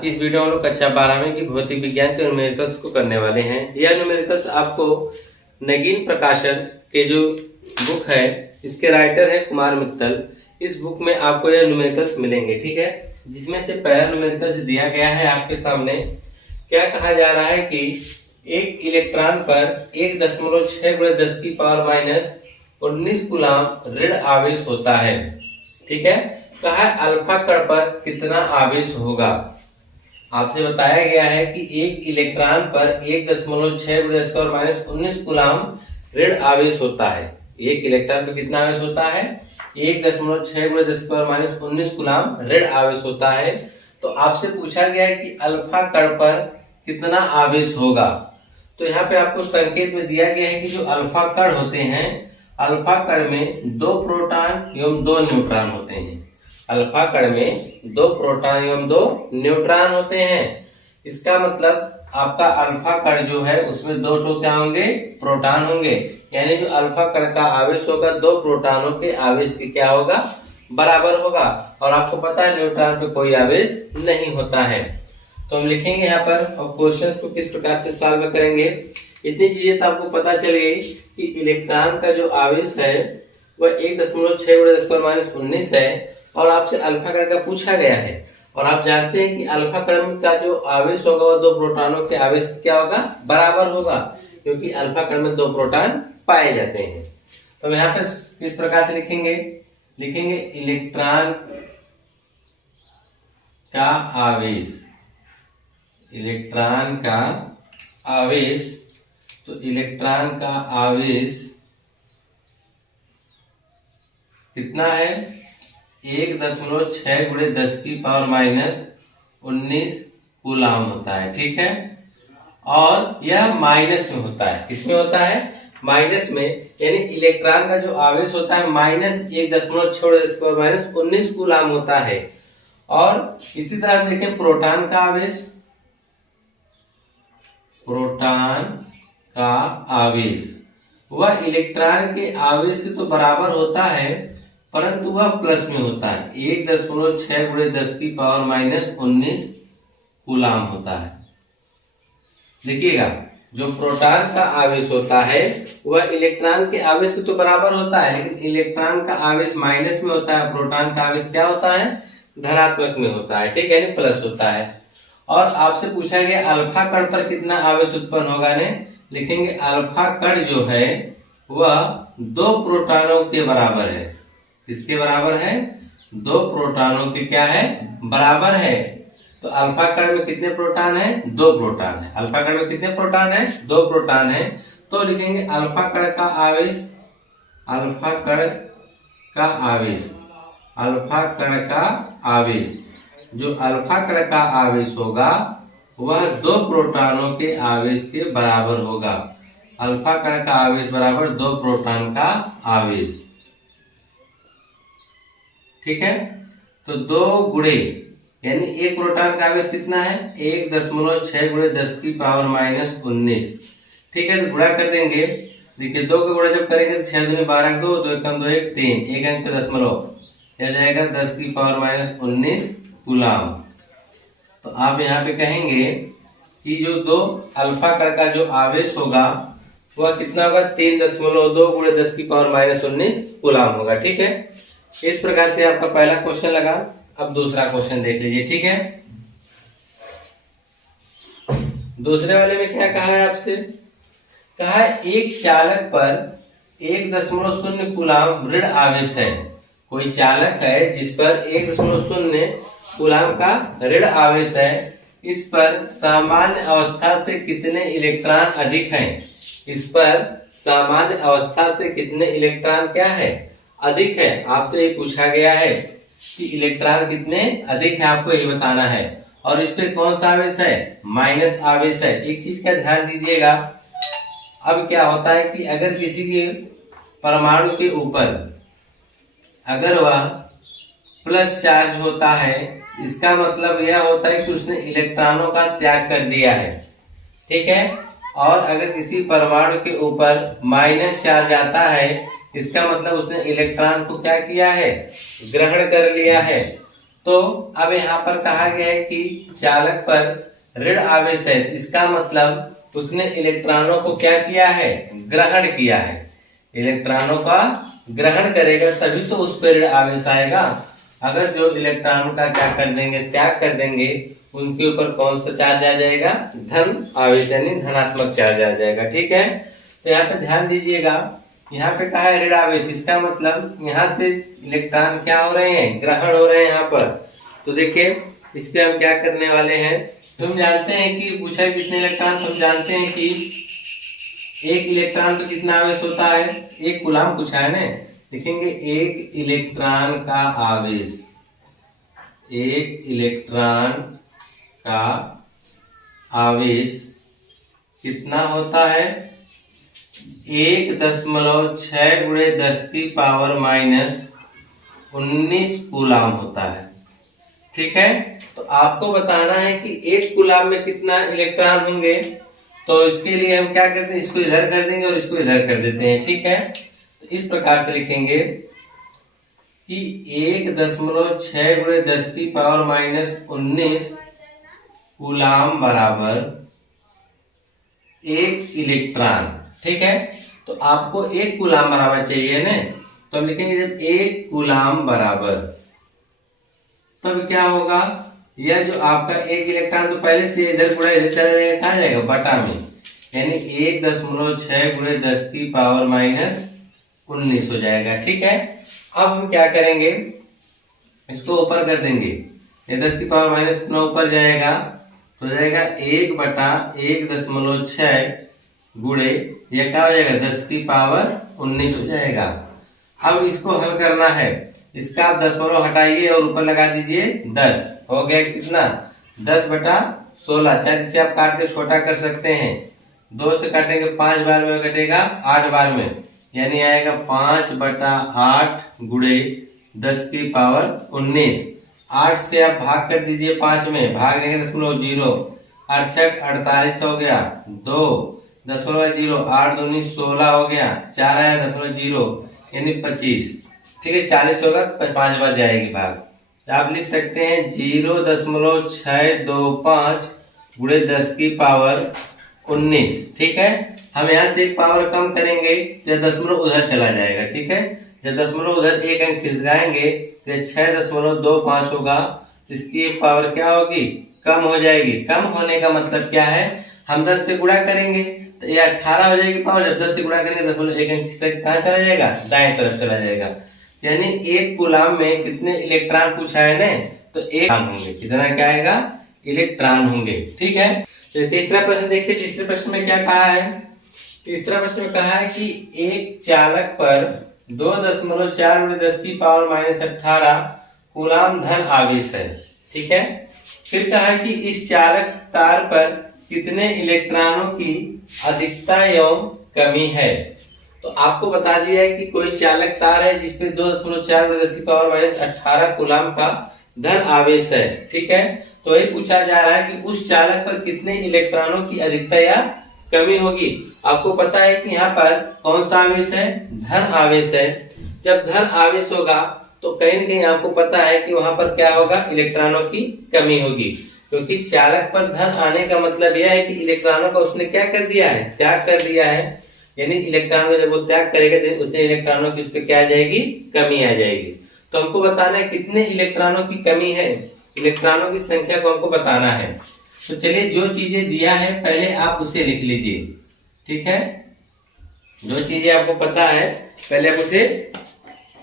आज की इस वीडियो में हम लोग कक्षा 12वीं की भौतिक विज्ञान के न्यूमेरिकल्स को करने वाले हैं। यह न्यूमेरिकल्स आपको नगीन प्रकाशन के जो बुक है इसके राइटर है कुमार मित्तल। इस बुक में आपको यह न्यूमेरिकल्स मिलेंगे, ठीक है। जिसमें से पहला न्यूमेरिकल्स दिया गया है आपके सामने। क्या कहा जा रहा है कि एक इलेक्ट्रॉन पर 1.6×10⁻⁻19 कूलम ऋण आवेश होता है, ठीक है। कहा है अल्फा कण पर कितना आवेश होगा। आपसे बताया गया है कि एक इलेक्ट्रॉन पर 1.6×10⁻⁻19 कूलम ऋण आवेश होता है। एक इलेक्ट्रॉन पर कितना आवेश होता है? 1.6×10⁻⁻19 कूलम ऋण आवेश होता है। तो आपसे पूछा गया है कि अल्फा कण पर कितना आवेश होगा। तो यहाँ पे आपको संकेत में दिया गया है कि जो अल्फा कण होते हैं, अल्फा कण में 2 प्रोटॉन एवं 2 न्यूट्रॉन होते हैं। अल्फा कण में 2 प्रोटॉन एवं 2 न्यूट्रॉन होते हैं। इसका मतलब आपका अल्फा कण जो है उसमें 2 क्या होंगे? प्रोटॉन होंगे। यानी जो अल्फा कण का आवेश होगा 2 प्रोटॉनों के आवेश के क्या होगा? बराबर होगा। और आपको पता है न्यूट्रॉन पे कोई आवेश नहीं होता है। तो हम लिखेंगे यहाँ पर और क्वेश्चन को किस प्रकार से सॉल्व करेंगे। इतनी चीजें तो आपको पता चल गई कि इलेक्ट्रॉन का जो आवेश है वह 1.6×10⁻⁻19 है और आपसे अल्फा कण का पूछा गया है। और आप जानते हैं कि अल्फा कण का जो आवेश होगा वह 2 प्रोटॉनों के आवेश क्या होगा? बराबर होगा, क्योंकि अल्फा कण में 2 प्रोटॉन पाए जाते हैं। तो हम यहाँ पे किस प्रकार से लिखेंगे इलेक्ट्रॉन का आवेश। इलेक्ट्रॉन का आवेश, तो इलेक्ट्रॉन का आवेश कितना है? 1.6×10⁻⁻19 कूलम होता है, ठीक है। और यह माइनस में होता है। किसमें होता है? माइनस में। यानी इलेक्ट्रॉन का जो आवेश होता है -1.6×10⁻⁻19 कूलम होता है। और इसी तरह देखें प्रोटॉन का आवेश। प्रोटॉन का आवेश वह इलेक्ट्रॉन के आवेश के तो बराबर होता है, परंतु वह प्लस में होता है। 1.6×10⁻⁻19 कूलम होता है। देखिएगा, जो प्रोटॉन का आवेश होता है वह इलेक्ट्रॉन के आवेश के तो बराबर होता है, लेकिन इलेक्ट्रॉन का आवेश माइनस में होता है। प्रोटॉन का आवेश क्या होता है? धनात्मक में होता है, ठीक है, यानी प्लस होता है। और आपसे पूछा गया अल्फा कण पर कितना आवेश उत्पन्न होगा ने। लिखेंगे अल्फा कण जो है वह 2 प्रोटॉनों के बराबर है। किसके बराबर है? 2 प्रोटॉनों के क्या है? बराबर है। तो अल्फा कण में कितने प्रोटॉन है? 2 प्रोटॉन है। अल्फा कण में कितने प्रोटॉन है? 2 प्रोटॉन है। तो लिखेंगे अल्फा कण का आवेश, अल्फा कण का आवेश, अल्फा कण का आवेश, जो अल्फा कण का आवेश होगा वह 2 प्रोटॉनों के आवेश के बराबर होगा। अल्फा कण का आवेश बराबर 2 प्रोटॉन का आवेश, ठीक है। तो 2 गुणे यानी एक प्रोटॉन का आवेश कितना है? 1.6×10⁻⁻19, ठीक है। तो गुणा कर देंगे। देखिए 2 का गुणा जब करेंगे तो 6 दूनी 12, 2 2 एकम 2 1 3, एक अंक का दशमलव, यह जाएगा 10⁻⁻19 कूलम। तो आप यहाँ पे कहेंगे कि जो 2 अल्फा कण का जो आवेश होगा वह कितना होगा? 3.2×10⁻⁻19 कूलम होगा, ठीक है। इस प्रकार से आपका पहला क्वेश्चन लगा। अब दूसरा क्वेश्चन देख लीजिए, ठीक है। दूसरे वाले में क्या कहा है आपसे? कहा है एक चालक पर 1.0 कूलम ऋण आवेश है। कोई चालक है जिस पर 1.0 कूलम का ऋण आवेश है। इस पर सामान्य अवस्था से कितने इलेक्ट्रॉन अधिक हैं? इस पर सामान्य अवस्था से कितने इलेक्ट्रॉन क्या है? अधिक है। आपसे ये पूछा गया है कि इलेक्ट्रॉन कितने अधिक है, आपको यही बताना है। और इस पे कौन सा आवेश है? माइनस आवेश है। एक चीज का ध्यान दीजिएगा। अब क्या होता है कि अगर किसी के परमाणु के ऊपर अगर वह प्लस चार्ज होता है, इसका मतलब यह होता है कि उसने इलेक्ट्रॉनों का त्याग कर दिया है, ठीक है। और अगर किसी परमाणु के ऊपर माइनस चार्ज आता है, इसका मतलब उसने इलेक्ट्रॉन को क्या किया है? ग्रहण कर लिया है। तो अब यहाँ पर कहा गया है कि चालक पर ऋण आवेश है, इसका मतलब उसने इलेक्ट्रॉनों को क्या किया है, ग्रहण किया है। इलेक्ट्रॉनों का ग्रहण करेगा तभी तो उस पर ऋण आवेश आएगा। अगर जो इलेक्ट्रॉन का क्या कर देंगे, त्याग कर देंगे, उनके ऊपर कौन सा चार्ज आ जाएगा, धन आवेश यानी धनात्मक चार्ज आ जाएगा। ठीक है, तो यहाँ पे ध्यान दीजिएगा, यहाँ पे कहा है ऋण आवेश, इसका मतलब यहाँ से इलेक्ट्रॉन क्या हो रहे हैं, ग्रहण हो रहे हैं यहाँ पर। तो देखिए इस पे हम क्या करने वाले हैं, तो हम जानते हैं कि पूछा है कितने इलेक्ट्रॉन, तो हम जानते हैं कि एक इलेक्ट्रॉन पे कितना आवेश होता है, एक कूलाम पूछा है ना। लिखेंगे एक इलेक्ट्रॉन का आवेश, एक इलेक्ट्रॉन का आवेश कितना होता है, 1.6 गुणे 10 की पावर माइनस 19 कूलाम होता है। ठीक है, तो आपको बताना है कि एक कूलाम में कितना इलेक्ट्रॉन होंगे। तो इसके लिए हम क्या करते हैं, इसको इधर कर देंगे और इसको इधर कर देते हैं। ठीक है, तो इस प्रकार से लिखेंगे कि 1.6 गुणे 10 की पावर माइनस 19 कूलाम बराबर एक इलेक्ट्रॉन। ठीक है, तो आपको एक कूलाम बराबर चाहिए ना, तो हम लिखेंगे जब एक कूलाम बराबर, तब क्या होगा, यह जो आपका एक इलेक्ट्रॉन तो पहले से इधर गुणा इधर चला जाएगा, कहा जाएगा बटा में, यानी 1.6 गुणे 10 की पावर माइनस 19 हो जाएगा। ठीक है, अब हम क्या करेंगे, इसको ऊपर कर देंगे, ये 10 की पावर माइनस 9 ऊपर जाएगा तो जाएगा 1/1.6 गुणे यह क्या हो जाएगा, 10 की पावर 19 हो जाएगा। अब इसको हल करना है, इसका आप दशमलव हटाइए और ऊपर लगा दीजिए 10, हो गया कितना, 10/16। चाहे इसे आप काट के छोटा कर सकते हैं, 2 से काटेंगे 5 बार में कटेगा 8 बार में, यानी आएगा 5/8 गुणे 10 की पावर 19। 8 से आप भाग कर दीजिए 5 में, भाग देंगे 0.0, 8 छक 48 हो गया, 2 0.0, 8 दूनी 16 हो गया, 4 आया 0.0 यानी 25। ठीक है, 40 होगा 5 बार जाएगी भाग, तो आप लिख सकते हैं 0.625 गुणे 10 की पावर 19। ठीक है, हम यहाँ से एक पावर कम करेंगे तो दशमलव उधर चला जाएगा। ठीक है, जब दशमलव उधर एक अंक खिसकाएंगे तो 6.25 होगा, इसकी एक पावर क्या होगी, कम हो जाएगी। कम होने का मतलब क्या है, हम 10 से गुणा करेंगे तो ये 18 हो जाएगी पावर, जब 10 से गुणा करेंगे दशमलव एक अंक खिसक कहाँ चला जाएगा, दाएं तरफ चला जाएगा। यानी एक कूलाम में कितने इलेक्ट्रॉन पूछा है ना, तो एक होंगे, कितना क्या आएगा, इलेक्ट्रॉन होंगे। ठीक है, तो तीसरा प्रश्न देखिए, तीसरे प्रश्न में क्या कहा है, तीसरा प्रश्न में कहा है कि एक चालक पर 2.4 गुणे 10 की पावर माइनस 18 कूलाम धन आवेश है। ठीक है, फिर कहा है कि इस चालक तार पर कितने इलेक्ट्रॉनों की अधिकता एवं कमी है। तो आपको बता दिया है कि कोई चालक तार है जिसपे 2.4 गुणे 10 की पावर माइनस 18 कूलाम का धन आवेश है। ठीक है, तो यही पूछा जा रहा है कि उस चालक पर कितने इलेक्ट्रॉनों की अधिकता या कमी होगी। आपको पता है कि यहाँ पर कौन सा आवेश है, धन आवेश है। जब धन आवेश होगा तो कहीं न कहीं आपको पता है कि वहां पर क्या होगा, इलेक्ट्रॉनों की कमी होगी, क्योंकि चालक पर धन आने का मतलब यह है कि इलेक्ट्रॉनों का उसने क्या कर दिया है, त्याग कर दिया है। यानी इलेक्ट्रॉन को जब वो त्याग करेगा तो उतने इलेक्ट्रॉनों की उस पर क्या आ जाएगी, कमी आ जाएगी। तो हमको बताना है कितने इलेक्ट्रॉनों की कमी है, इलेक्ट्रॉनों की संख्या को हमको बताना है। तो चलिए जो चीजें दिया है पहले आप उसे लिख लीजिए। ठीक है, जो चीजें आपको पता है पहले आप उसे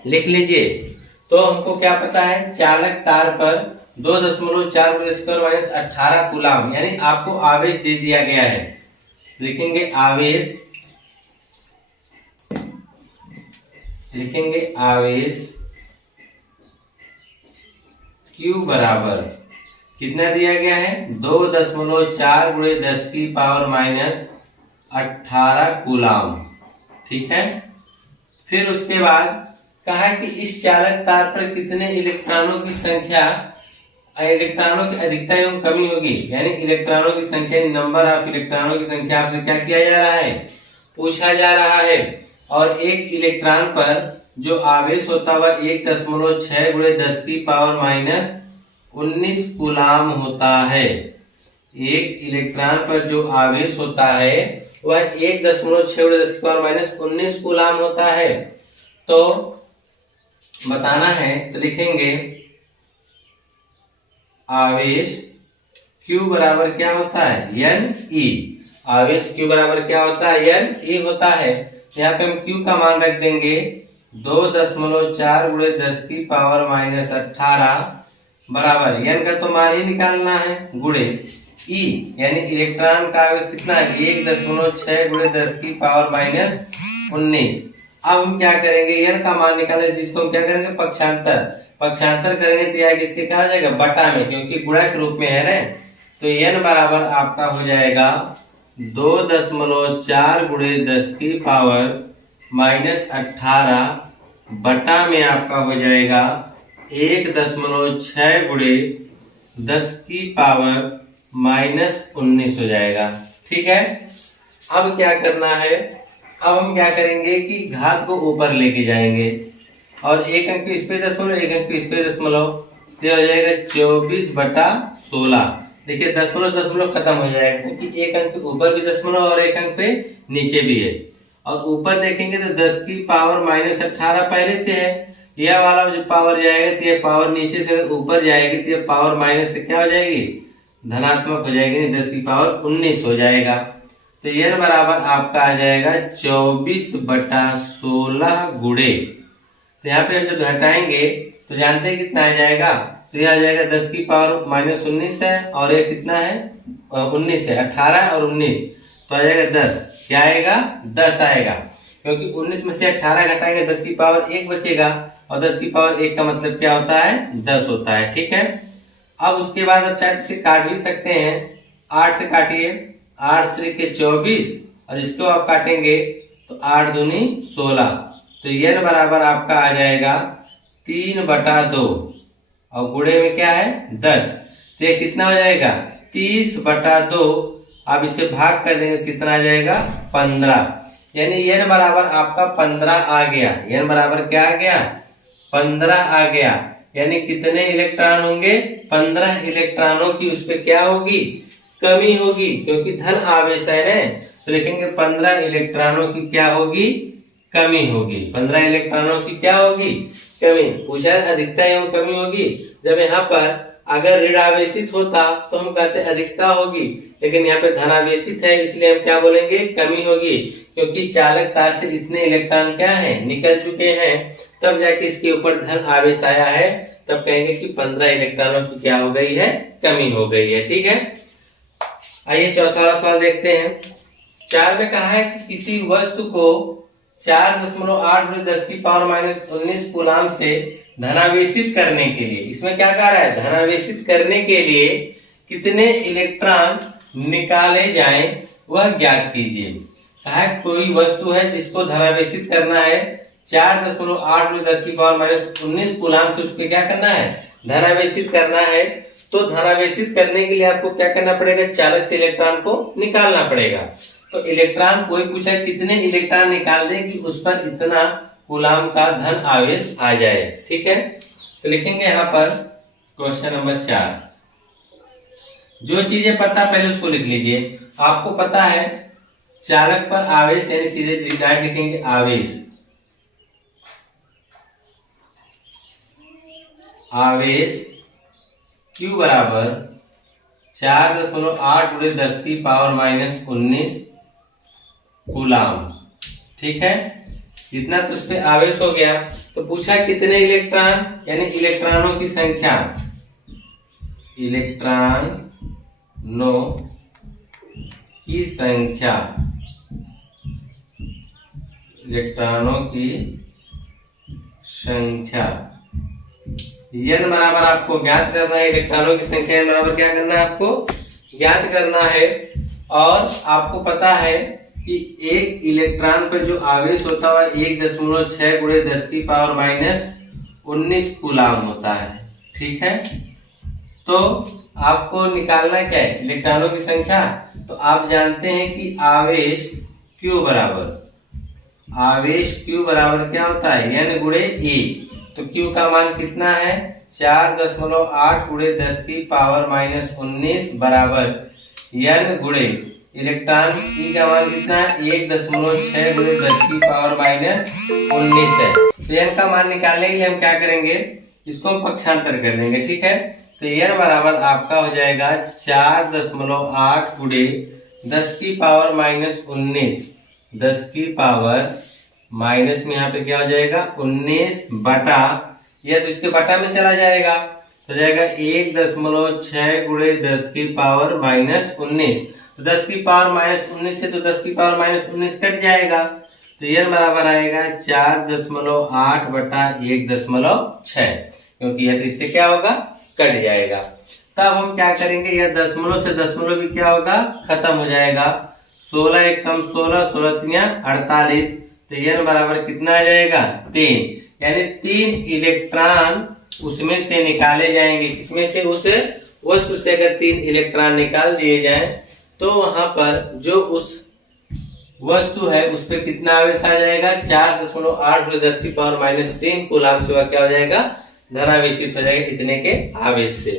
लिख लीजिए। तो हमको क्या पता है, चालक तार पर 2.4 गुणे 10 माइनस 18 कूलाम, यानी आपको आवेश दे दिया गया है। लिखेंगे आवेश, लिखेंगे आवेश Q बराबर कितना दिया गया है, 2.4 गुणे 10 की पावर माइनस 18 कूलाम। ठीक है, फिर उसके बाद कहा कि इस चालक तार पर कितने इलेक्ट्रॉनों की संख्या, इलेक्ट्रॉनों की अधिकता एवं कमी होगी। यानी इलेक्ट्रॉनों की संख्या, नंबर ऑफ इलेक्ट्रॉनों की संख्या आपसे क्या किया जा रहा है, पूछा जा रहा है। और एक इलेक्ट्रॉन पर जो आवेश होता हुआ 1.6 गुणे 10 की पावर माइनस 19 कूलाम होता है। एक इलेक्ट्रॉन पर जो आवेश होता है वह 1.6×10⁻⁻19 कूलाम होता है। तो बताना है तो लिखेंगे आवेश Q बराबर क्या होता है Ne। आवेश Q बराबर क्या होता है Ne होता है। यहाँ पे हम Q का मान रख देंगे 2.4×10⁻⁻18 बराबर n का तो मान ही निकालना है गुणे E यानी इलेक्ट्रॉन का आवेश कितना है 1.6×10⁻⁻19। अब हम क्या करेंगे n का मान निकालने जिसको हम क्या करेंगे पक्षांतर करेंगे तो यह किसके क्या हो जाएगा बटा में, क्योंकि गुणा के रूप में है ना। तो n बराबर आपका हो जाएगा 2.4×10⁻⁻18 बटा में आपका हो जाएगा 1.6×10⁻⁻19 हो जाएगा। ठीक है। अब क्या करना है, अब हम क्या करेंगे कि घात को ऊपर लेके जाएंगे और एक अंक इस पे दशमलव एक अंक इस पे दशमलव, तो हो जाएगा 24/16। देखिए दशमलव खत्म हो जाएगा क्योंकि एक अंक ऊपर भी दशमलव और एक अंक पे नीचे भी है। और ऊपर देखेंगे तो 10⁻⁻18 पहले से है, यह वाला जो पावर जाएगा तो यह पावर नीचे से ऊपर जाएगी तो यह पावर माइनस से क्या हो जाएगी धनात्मक हो जाएगी, 10⁻19 हो जाएगा। तो n बराबर आपका आ जाएगा 24/16 गुणे, तो यहाँ पे हम जब घटाएंगे तो जानते हैं कितना आ जाएगा, तो यह आ जाएगा 10⁻⁻19 है और ये कितना है 19 है, 18 और 19 तो आ जाएगा 10। क्या आएगा 10 आएगा, क्योंकि 19 में से 18 घटाएंगे 10⁻1 बचेगा और 10⁻1 का मतलब क्या होता है 10 होता है। ठीक है। अब उसके बाद आप चाहे इसे काट भी सकते हैं, 8 से काटिए, 8 त्रिक 24 और इसको आप काटेंगे तो 8 दूनी 16। तो n बराबर आपका आ जाएगा 3/2 और गुणे में क्या है 10, तो ये कितना हो जाएगा 30/2। आप इसे भाग कर देंगे कितना आ जाएगा 15, यानी n बराबर आपका 15 आ गया। n बराबर क्या आ गया 15 आ गया, यानी कितने इलेक्ट्रॉन होंगे 15 इलेक्ट्रॉनों की उस पर क्या होगी कमी होगी, क्योंकि धन आवेश है ना। तो लिखेंगे 15 इलेक्ट्रॉनों की क्या होगी कमी होगी, 15 इलेक्ट्रॉनों की क्या होगी कमी। पूछा अधिकता एवं कमी होगी। जब यहाँ पर अगर ऋण आवेशित होता तो हम कहते अधिकता होगी, लेकिन यहाँ पे धनावेशित है इसलिए हम क्या बोलेंगे कमी होगी, क्योंकि चालक तार से इतने इलेक्ट्रॉन क्या है निकल चुके हैं, तब जाके इसके ऊपर धन आवेश आया है, तब कहेंगे कि 15 इलेक्ट्रॉनों की क्या हो गई है कमी हो गई है। ठीक है। आइए चौथा वाला सवाल देखते हैं। 4 में कहा है कि किसी वस्तु को 4.8×10⁻⁻19 कूलाम से धनावेशित करने के लिए, इसमें क्या कह रहा है धनावेशित करने के लिए कितने इलेक्ट्रॉन निकाले जाएं वह ज्ञात कीजिए। कहा है कोई वस्तु है जिसको धनावेशित करना है 4.8×10⁻⁻19 कूलाम से, उसको क्या करना है धनावेशित करना है। तो धनावेशित करने के लिए आपको क्या करना पड़ेगा चालक से इलेक्ट्रॉन को निकालना पड़ेगा। तो इलेक्ट्रॉन कोई पूछा कितने इलेक्ट्रॉन निकाल दे कि उस पर इतना कूलाम का धन आवेश आ जाए। ठीक है। तो लिखेंगे यहाँ पर क्वेश्चन नंबर 4, जो चीजें पता पहले उसको लिख लीजिए। आपको पता है चालक पर आवेश, यानी सीधे डायरेक्ट लिखेंगे आवेश Q बराबर 4.8×10⁻⁻19 कूलाम। ठीक है। जितना तो उस पे आवेश हो गया, तो पूछा कितने इलेक्ट्रॉन, यानी इलेक्ट्रॉनों की संख्या, इलेक्ट्रॉनों की संख्या, इलेक्ट्रॉनों की संख्या n बराबर आपको ज्ञात करना है। इलेक्ट्रॉनों की संख्या n बराबर क्या करना है आपको ज्ञात करना है। और आपको पता है कि एक इलेक्ट्रॉन पर जो आवेश होता है 1.6×10⁻⁻19 कूलाम होता है। ठीक है। तो आपको निकालना क्या है इलेक्ट्रॉनों की संख्या। तो आप जानते हैं कि आवेश Q बराबर क्या होता है n गुणे E। तो Q का मान कितना है 4.8 गुणे 10 की पावर -19 बराबर n गुणे इलेक्ट्रॉन ई का मान कितना है 1.6 गुणे 10 की पावर -19 है। तो n का मान निकालने के लिए हम क्या करेंगे, इसको हम पक्षांतर कर देंगे, ठीक है। तो n बराबर आपका हो जाएगा 4.8 गुणे 10 की पावर -19, 10 की पावर माइनस में यहाँ पे क्या हो जाएगा 19 बटा, यह तो इसके बटा में चला जाएगा तो जाएगा 1.6 गुणे 10 की पावर -19। तो 10 की पावर -19 से तो 10 की पावर -19 कट जाएगा, तो n बराबर आएगा 4.8 बटा 1.6, क्योंकि यह इससे क्या होगा कट जाएगा। तब हम क्या करेंगे, यह दशमलव से दशमलव भी क्या होगा खत्म हो जाएगा। 16 एक कम 16, 16 तिया 48, तो n बराबर कितना आ जाएगा 3, यानी 3 इलेक्ट्रॉन उसमें से निकाले जाएंगे। किसमें से, उस वस्तु से अगर 3 इलेक्ट्रॉन निकाल दिए जाएं तो वहां पर जो उस वस्तु है उस पर कितना आवेश आ जाएगा 4.8 गुणे 10 की पावर -3 कूलाम से क्या हो जाएगा धनावेशित हो जाएगा इतने के आवेश से।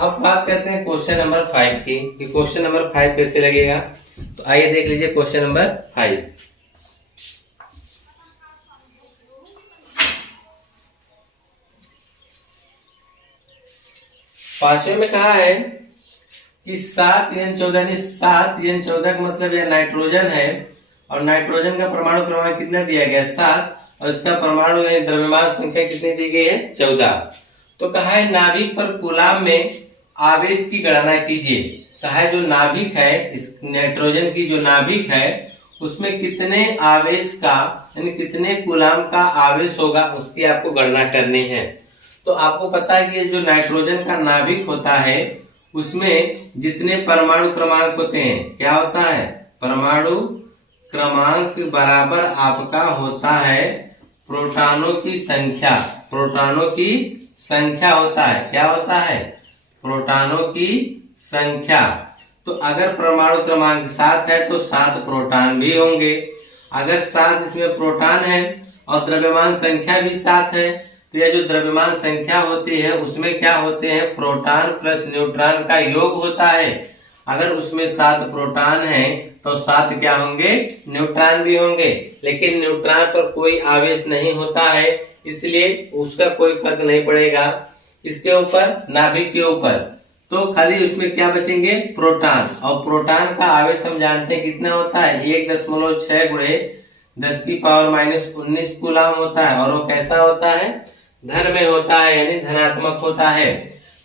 अब बात करते हैं क्वेश्चन नंबर 5 की, कि क्वेश्चन नंबर 5 कैसे लगेगा। तो आइए देख लीजिए क्वेश्चन नंबर 5। पांचवें में कहा है कि 7n14, यानी 7n14 का मतलब यह नाइट्रोजन है और नाइट्रोजन का परमाणु क्रमांक कितना दिया गया 7 और इसका परमाणु द्रव्यमान संख्या कितनी दी गई है 14। तो कहा है नाभिक पर कूलाम में आवेश की गणना कीजिए। कहा है जो नाभिक है, इस नाइट्रोजन की जो नाभिक है उसमें कितने आवेश का यानी कितने कूलाम का आवेश होगा उसकी आपको गणना करनी है। तो आपको पता है कि जो नाइट्रोजन का नाभिक होता है उसमें जितने परमाणु क्रमांक होते हैं क्या होता है, परमाणु क्रमांक बराबर आपका होता है प्रोटॉनों की संख्या, प्रोटॉनों की संख्या होता है, क्या होता है प्रोटॉनों की संख्या। तो अगर परमाणु क्रमांक 7 है तो 7 प्रोटॉन भी होंगे। अगर 7 इसमें प्रोटॉन है और द्रव्यमान संख्या भी 7 है तो यह जो द्रव्यमान संख्या होती है उसमें क्या होते हैं प्रोटॉन प्लस न्यूट्रॉन का योग होता है। अगर उसमें 7 प्रोटॉन है तो 7 क्या होंगे न्यूट्रॉन भी होंगे, लेकिन न्यूट्रॉन पर कोई आवेश नहीं होता है इसलिए उसका कोई फर्क नहीं पड़ेगा इसके ऊपर, नाभिक के ऊपर। तो खाली उसमें क्या बचेंगे प्रोटॉन, और प्रोटॉन का आवेश हम जानते हैं कितना होता है 1.6 गुणे 10 की पावर -19 कूलाम होता है, और वो कैसा होता है धन में होता है यानी धनात्मक होता है।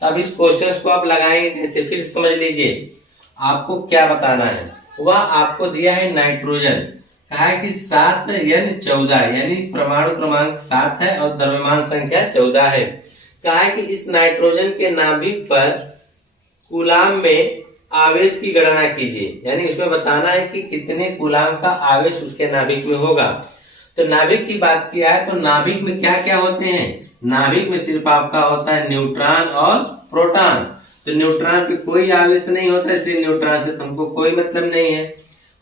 तो अब इस क्वेश्चन को आप लगाएंगे कैसे, फिर समझ लीजिए आपको क्या बताना है। वह आपको दिया है नाइट्रोजन, कहा है कि 7n14 यानी परमाणु क्रमांक 7 है और द्रव्यमान संख्या 14 है। कहा है कि इस नाइट्रोजन के नाभिक पर कूलाम में आवेश की गणना कीजिए, यानी इसमें बताना है कि कितने कूलाम का आवेश उसके नाभिक में होगा। तो नाभिक की बात किया है तो नाभिक में क्या क्या होते हैं, नाभिक में सिर्फ आपका होता है न्यूट्रॉन और प्रोटॉन। तो न्यूट्रॉन पे कोई आवेश नहीं होता इसलिए न्यूट्रॉन से तुमको कोई मतलब नहीं है।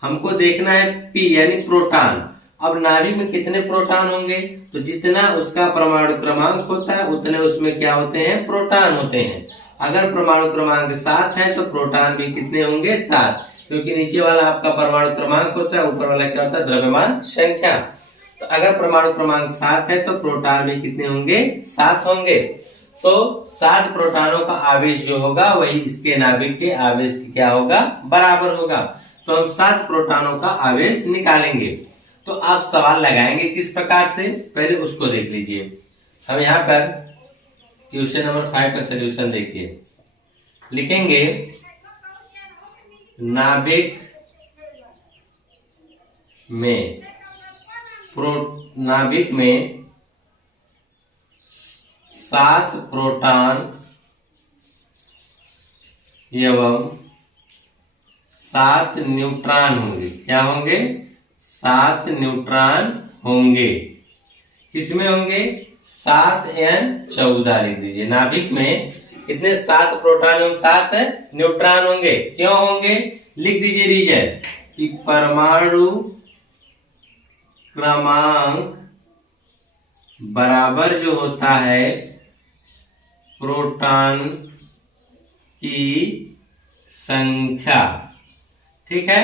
हमको देखना है पी यानी प्रोटॉन। अब नाभिक में कितने प्रोटॉन होंगे, तो जितना उसका परमाणु क्रमांक होता है उतने उसमें क्या होते हैं प्रोटॉन होते हैं। अगर परमाणु क्रमांक 7 है तो प्रोटॉन भी कितने होंगे 7, क्योंकि नीचे वाला आपका परमाणु क्रमांक होता है ऊपर वाला क्या होता है द्रव्यमान संख्या। तो अगर परमाणु क्रमांक 7 है तो प्रोटॉन भी कितने होंगे 7 होंगे। तो 7 प्रोटॉनों का आवेश जो होगा वही इसके नाभिक के आवेश की क्या होगा बराबर होगा। तो हम 7 प्रोटॉनों का आवेश निकालेंगे। तो आप सवाल लगाएंगे किस प्रकार से, पहले उसको देख लीजिए। हम यहाँ पर क्वेश्चन नंबर 5 का सोल्यूशन देखिए। लिखेंगे नाभिक में 7 प्रोटॉन एवं 7 न्यूट्रॉन होंगे। क्या होंगे 7 न्यूट्रॉन होंगे। किसमें होंगे 7n14 लिख दीजिए। नाभिक में कितने 7 प्रोटॉन एवं 7 न्यूट्रॉन होंगे। क्यों होंगे लिख दीजिए रीजन कि परमाणु क्रमांक बराबर जो होता है प्रोटॉन की संख्या। ठीक है,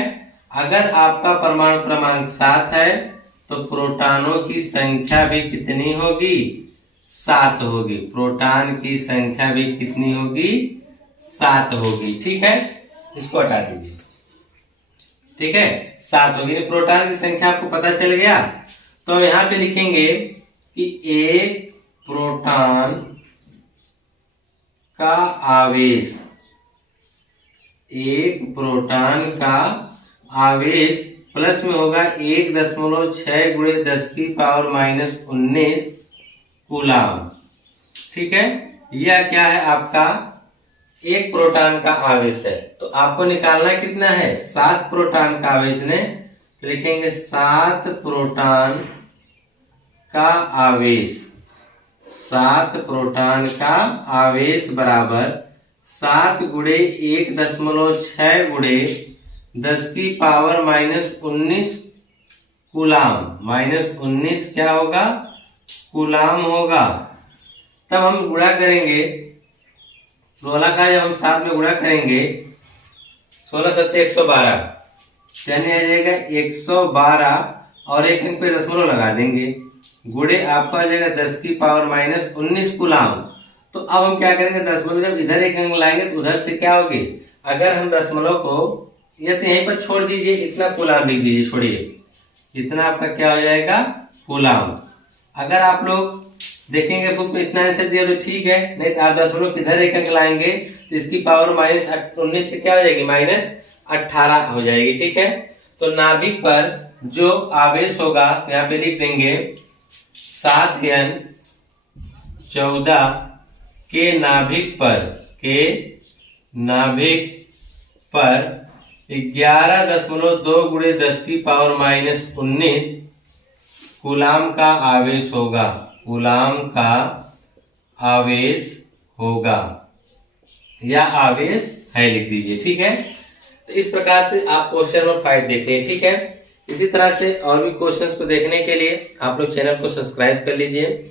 अगर आपका परमाणु क्रमांक 7 है तो प्रोटॉनों की संख्या भी कितनी होगी? 7 होगी। प्रोटॉन की संख्या भी कितनी होगी? 7 होगी। ठीक है, इसको हटा दीजिए। ठीक है, 7 होगी। प्रोटॉन की संख्या आपको पता चल गया। तो यहां पे लिखेंगे कि एक प्रोटॉन का आवेश, एक प्रोटॉन का आवेश प्लस में होगा 1.6 × 10⁻⁻19 कूलाम। ठीक है, यह क्या है? आपका एक प्रोटॉन का आवेश है। तो आपको निकालना कितना है? 7 प्रोटॉन का आवेश ने, तो लिखेंगे 7 प्रोटॉन का आवेश, 7 प्रोटॉन का आवेश बराबर 7 × 1.6 × 10⁻⁻19 कूलाम। -19 क्या होगा? कूलाम होगा। तब हम गुणा करेंगे 16 का, जब हम 7 में गुणा करेंगे 16 × 7 = 112, यानी आ जाएगा 112 और एक अंक पे दशमलव लगा देंगे, गुणे आपका आ जाएगा 10⁻⁻19 कूलाम। तो अब हम क्या करेंगे? दशमलव जब इधर एक अंक लाएंगे तो उधर से क्या होगी? अगर हम दशमलव को या तो यहीं पर छोड़ दीजिए, इतना कूलाम लिख दीजिए, छोड़िए, इतना आपका क्या हो जाएगा? कूलाम। अगर आप लोग देखेंगे बुक में इतना आंसर दिया तो ठीक है, नहीं तो आप दशमलव किधर एक अंक लाएंगे तो इसकी पावर -19 से क्या हो जाएगी? -18 हो जाएगी। ठीक है, तो नाभिक पर जो आवेश होगा यहाँ पे लिख देंगे 7n14 के नाभिक पर 11.2 × 10⁻⁻19 कूलाम का आवेश होगा, कूलाम का आवेश होगा, या आवेश है लिख दीजिए। ठीक है, तो इस प्रकार से आप क्वेश्चन नंबर 5 देख लें। ठीक है, इसी तरह से और भी क्वेश्चंस को देखने के लिए आप लोग चैनल को सब्सक्राइब कर लीजिए।